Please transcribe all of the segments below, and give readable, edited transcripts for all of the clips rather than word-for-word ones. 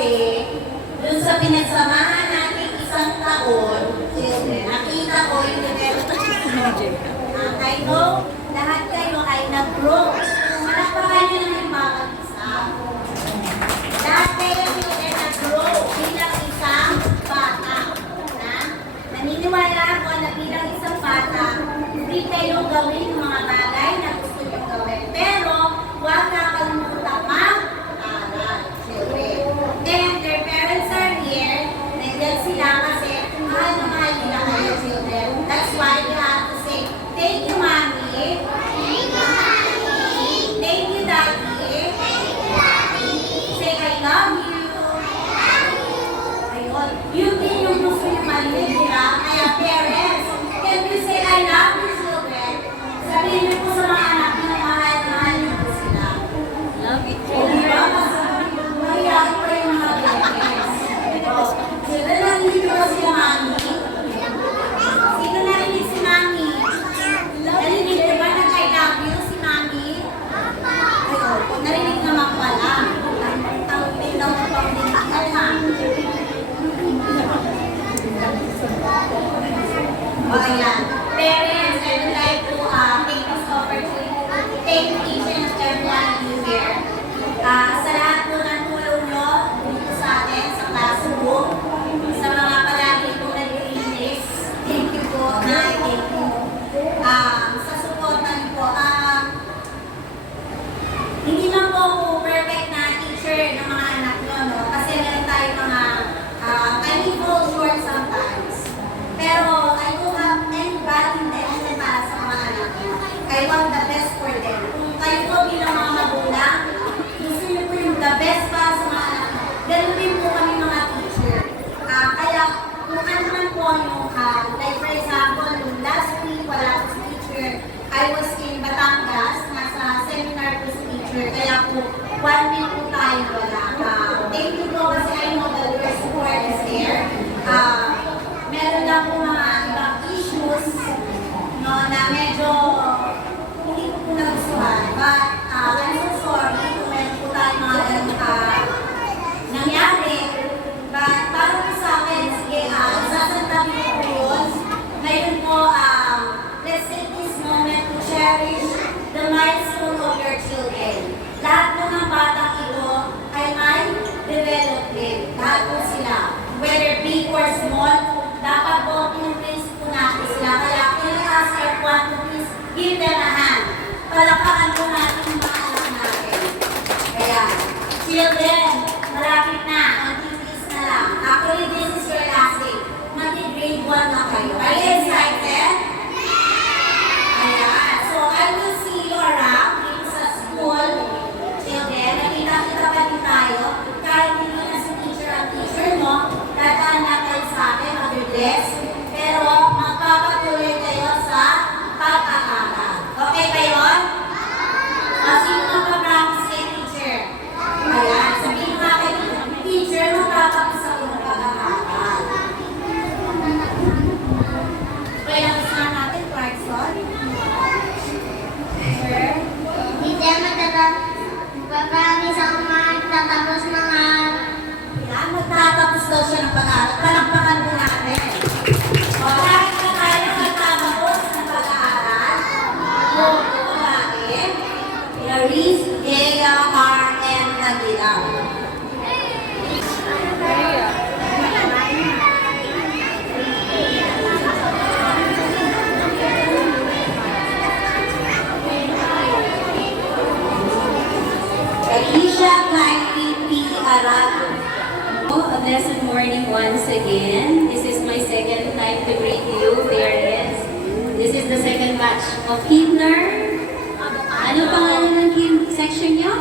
kasi, dun sa pinagsamahan natin isang taon, children, nakita ko yung development. I know, lahat kayo ay nag-grow. Malakpakan nyo naman yung bawat isa. Lahat kayo children nag-grow bilang isang bata. Naniniwala ako na bilang isang bata, hindi kayo gawin yung mga bagay na gusto nyo gawin. Pero, huwag nakalimutan mag-aral, children. Then, their parents are here. Nandiyan sila kasi mahal na mahal nila kayo, children. That's why you have to say, thank you, mommy. Thank you, mommy. Thank you, daddy. Say, I love you. Ayun. Yun din yung gusto nyo marinig nila. Kaya, parents, can you say, I love you, children? Sabihin niyo po sa mga anak nyo, mahal na mahal niyo po sila. Love it. O, di ba? Mahiyain pa yung mga parents. Sila narinig ko si mami. Sino narinig si mami? Narinig ko ba na I love you si mami? Ayun, narinig naman pala. Ang pinaw na pang-dinikal ha. O, ayan. Parents, I would like to take this opportunity to thank each and everyone here. Sa lahat po ng tulong nyo dito sa atin, sa classroom, sa mga palagi pong nag-iinis, thank you po, Nay, thank you. Sa supportan po, hindi lang po ako perfect na teacher ng mga anak nyo, no? Kasi meron tayo mga, I may fall short sometimes. Pero I don't have any bad intention para sa mga anak nyo. I want the best for them. Kung kayo po bilang mga magulang, gusto niyo po yung the best para sa mga anak nyo. Ganun din po kami mga teacher. Kaya kung ano man po yung, like for example, yung last week, wala po si teacher. I was in Batangas, nasa seminar po si teacher. Kaya po, 1 week po tayo wala. Thank you po kasi I know that your support is there. Meron lang po mga ibang issues, no, na medyo hindi ko po nagustuhan. But I'm so sorry kung meron po tayo mga nangyari. But para po sa akin, sige, sasantabi ko po yun. Ngayon po, let's take this moment to cherish the milestone of your children. Lahat po ng batang ito ay may development. Lahat po sila. Whether big or small, dapat po pinupraise po natin sila. Kaya can I ask everyone to please give them a hand. Palakpakan po natin yung mga anak natin. Kaya, children, malapit na. Mag-tiis na lang. Actually, this is your last day. Mag-grade 1 na kayo. Are you excited? Ayan. So, I will see you around dito sa school. Children, nakita-kita pa din tayo. Kahit hindi na si teacher ang teacher mo, dadaan na kayo sa akin, mag-bless. Pero, magpapatuloy kayo sa pag-aaral. Okay ba yun? Sino magpa-promise kay teacher? Ayan, sabihin nga kay teacher, magpapapis ako ng pag-aaral. Kaya gusto natin, Clarkson? Sure? Hindi magpapromise ako magtatapos mga Yan, magtatapos daw siya ng pag-aaral. Palakpakan po natin. O, kahit na tayo magtatapos ng pag-aaral, buong po natin, Clarice J.R. M. Nagilaw. Alicia Kylie P. Arado. A blessed morning once again. This is my second time to greet you, parents. This is the second batch of kinder. Ano pangalan ng section niyo?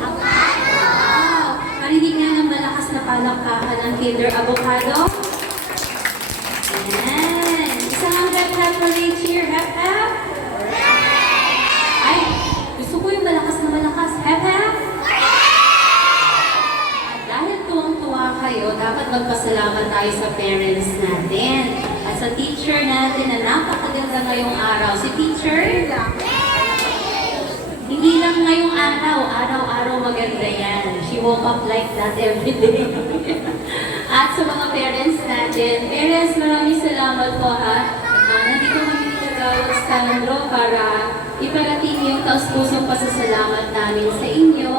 Wow! Marinig nga ng malakas na palakpakan ng kinder avocado. Ayan! Isang hanggang clap for the cheer. Hep hep! Ay! Gusto ko yung malakas na malakas. Hep hep! Dahil tuwang-tuwa kayo, dapat magpasalamat tayo sa parents natin at sa teacher natin na napakaganda ngayong araw. Si teacher, Hindi lang ngayong araw, araw-araw maganda yan. She woke up like that every day. At sa mga parents natin, parents, maraming salamat po ha. Nandito kami nagawag Sandro para iparating yung taus-pusong pasasalamat namin sa inyo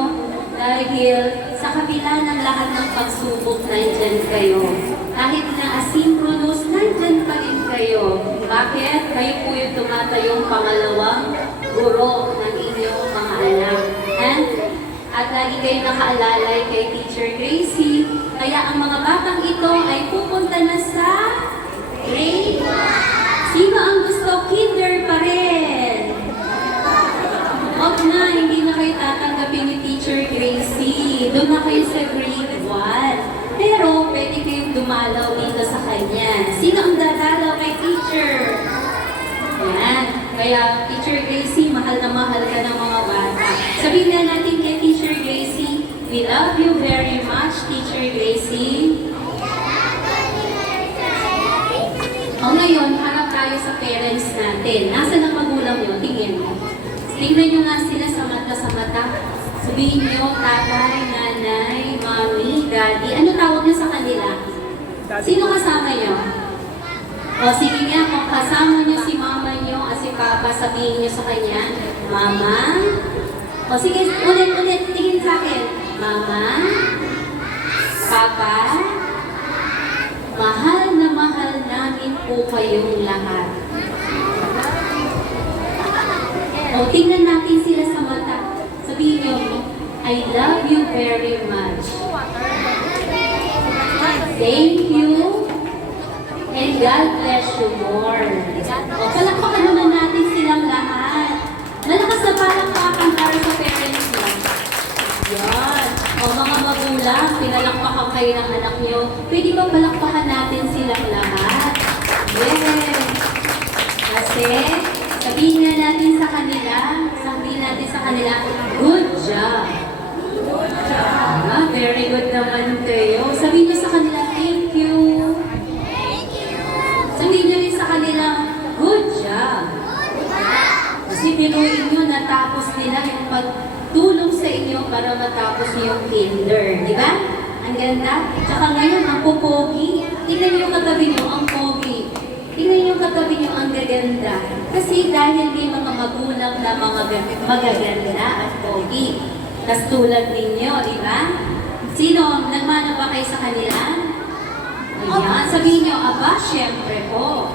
dahil sa kabila ng lahat ng pagsubok, nandyan kayo. Kahit na asynchronous, nandyan pa rin kayo. Bakit? Kayo po yung tumatayong pangalawang guro ng inyong mga anak. At lagi kayo nakaalalay kay Teacher Gracie. Kaya ang mga batang ito ay pupunta na sa grade 1. Sino ang gusto? Kinder pa rin. Huwag na, hindi na kayo tatanggapin ni Teacher Gracie. Doon na kayo sa grade 1. Pero pwede kayong dumalaw dito sa kanya. Sino ang dadalaw kay Teacher? Yan. Kaya Teacher Gracie, mahal na mahal ka ng mga bata. Sabihin na natin kay Teacher Gracie, we love you very much, Teacher Gracie. O ngayon, harap tayo sa parents natin. Nasaan ang magulang nyo? Tingin mo. Tingnan nyo nga sila sa mata. Sabihin nyo, tatay, nanay, mami, daddy. Ano tawag nyo sa kanila? Sino kasama nyo? O sige nga, kung kasama nyo si mama nyo at si papa, sabihin nyo sa kanya, Mama. O sige, ulit, tingin sa akin. Mama, Papa, mahal na mahal namin po kayong lahat. O tingnan natin sila sa mata. Sabihin nyo, I love you very much. Thank you. And God bless you more. O, palakpakan naman natin silang lahat. Malakas na palakpakan para sa parents mo. Yan. O, mga magulang, pinalakpakan kayo ng anak nyo. Pwede ba palakpakan natin silang lahat? Yes. Kasi, sabihin natin sa kanila, good job. Very good naman kayo. Sabihin nyo sa kanila, thank you. Sabihin nyo rin sa kanila, good job. Kasi pinuin nyo, natapos nila yung pagtulong sa inyo para matapos yung kinder. Di ba? Ang ganda. Tsaka ngayon, ang pupogi. Tingnan nyo yung katabi nyo, ang pogi. Tingnan nyo yung katabi nyo, ang gaganda. Kasi dahil may mga magulang na mga magaganda at pogi. Tas tulad ninyo, di ba? Sino? Nagmana ba kayo sa kanila? Ayan, sabihin nyo, aba, syempre po.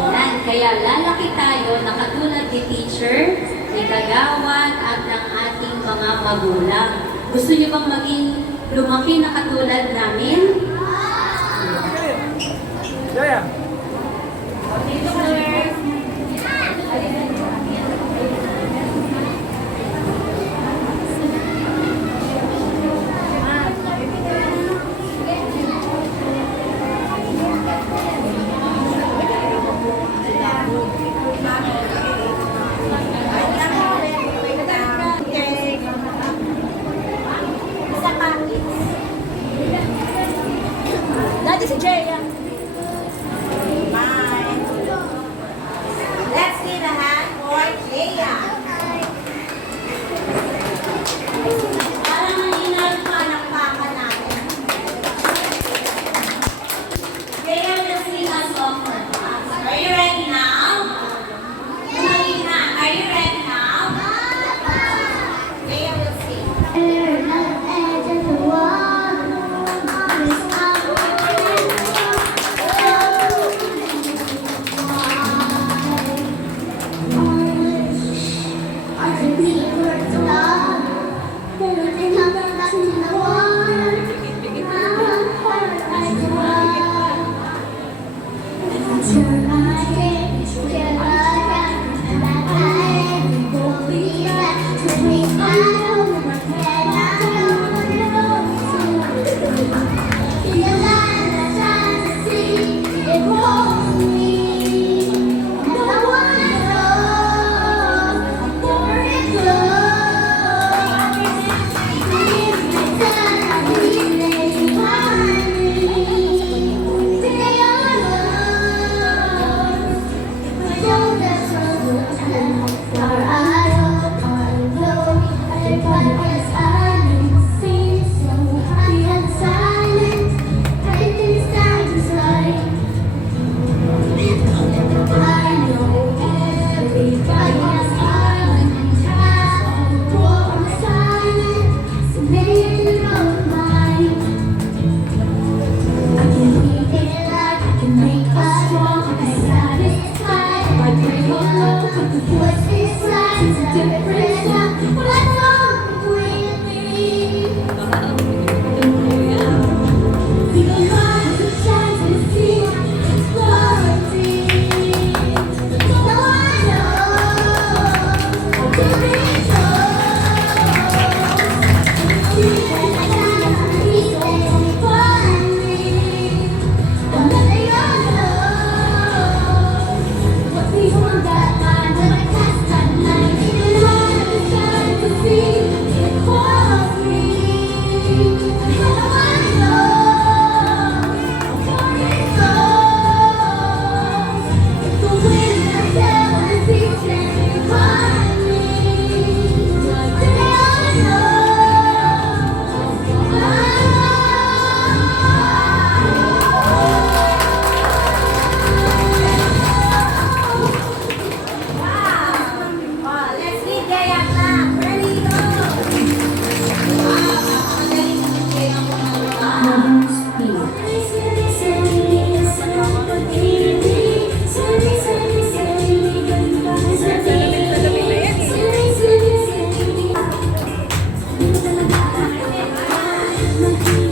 Ayan, kaya lalaki tayo na katulad ni teacher, ni kagawad at ng ating mga magulang. Gusto nyo bang maging lumaki na katulad namin? Jaya. Daddy si Jaya. Let's give a hand for Jaya. Para manginal pa ng papa natin. Jaya will sing a song for us. Are you ready now? Marina, are you ready now? Jaya will sing. mag